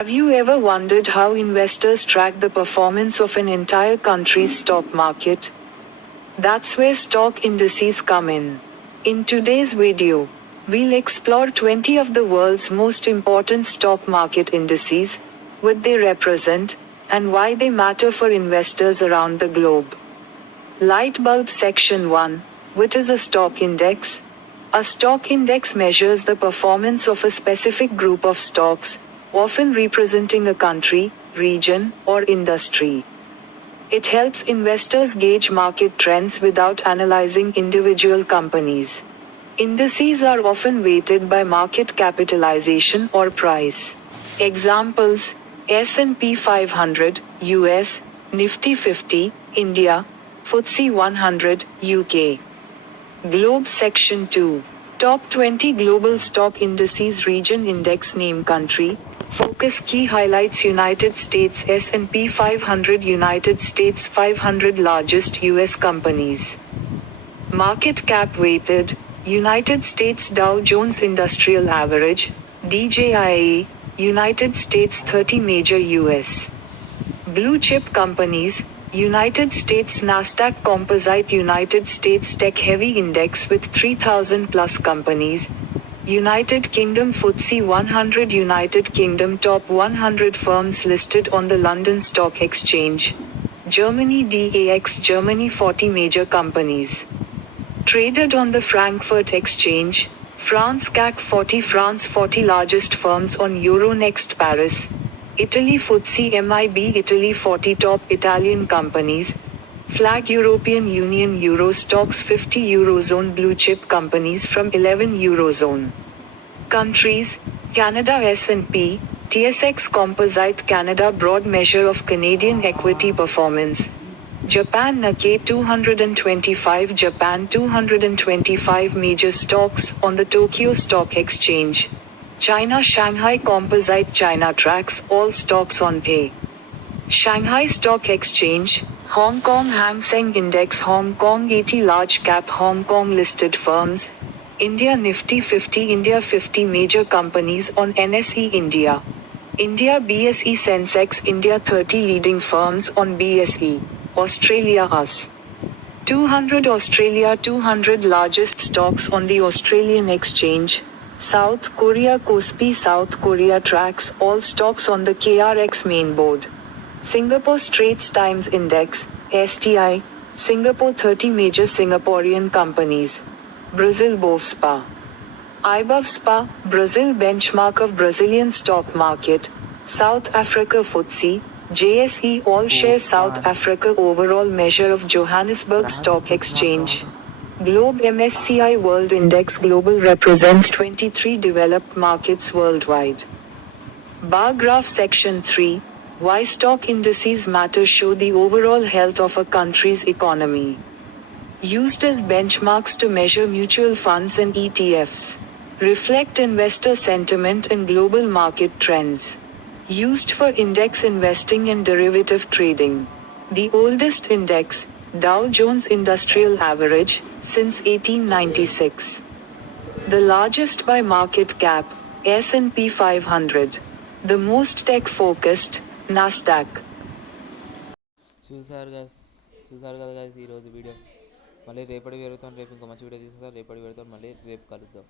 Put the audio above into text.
Have you ever wondered how investors track the performance of an entire country's stock market? That's where stock indices come in. In today's video, we'll explore 20 of the world's most important stock market indices, what they represent, and why they matter for investors around the globe. Light bulb section 1. What is a stock index? A stock index measures the performance of a specific group of stocks, often representing a country, region, or industry. It helps investors gauge market trends without analyzing individual companies. Indices are often weighted by market capitalization or price. Examples: S&P 500, US, Nifty 50, India, FTSE 100, UK. Globe section 2. Top 20 global stock indices. Region index. Name country. Focus key highlights. United States S&P 500. United States 500 largest US companies. Market cap weighted. United States Dow Jones Industrial Average, DJIA, United States 30 major US. Blue chip companies. United States Nasdaq Composite. United States Tech Heavy Index with 3,000 plus companies. United Kingdom FTSE 100. United Kingdom top 100 firms listed on the London Stock Exchange. Germany DAX. Germany 40 major companies traded on the Frankfurt Exchange. France CAC 40. France 40 largest firms on Euronext Paris. Italy FTSE MIB. Italy 40 top Italian companies. Flag European Union Euro Stoxx 50 Eurozone blue chip companies from 11 Eurozone countries. Canada S&P, TSX Composite. Canada broad measure of Canadian equity performance. Japan Nikkei 225. Japan 225 major stocks on the Tokyo Stock Exchange. China Shanghai Composite. China tracks all stocks on pay. Shanghai Stock Exchange. Hong Kong Hang Seng Index. Hong Kong 80 large cap Hong Kong listed firms. India Nifty 50. India 50 major companies on NSE India. India BSE Sensex. India 30 leading firms on BSE. Australia AS 200. Australia 200 largest stocks on the Australian Exchange. South Korea KOSPI. South Korea tracks all stocks on the KRX main board. Singapore Straits Times Index, STI. Singapore 30 major Singaporean companies. Brazil Bovespa. Ibovespa, Brazil benchmark of Brazilian stock market. South Africa FTSE, JSE All Share. South Africa overall measure of Johannesburg Stock Exchange. Globe MSCI World Index. Global represents 23 developed markets worldwide. Bar graph section 3. Why stock indices matter. Show the overall health of a country's economy. Used as benchmarks to measure mutual funds and ETFs. Reflect investor sentiment and global market trends. Used for index investing and derivative trading. The oldest index, Dow Jones Industrial Average, since 1896. The largest by market cap, S&P 500. The most tech-focused, Nasdaq. చూసారు కదా guys ఈరోజు video. మళ్ళీ రేపటి పెడతాను. రేపు ఇంకో మంచి video తీసుకుంటాను. రేపటి పెడతాను. మళ్ళీ రేపు కలుద్దాం.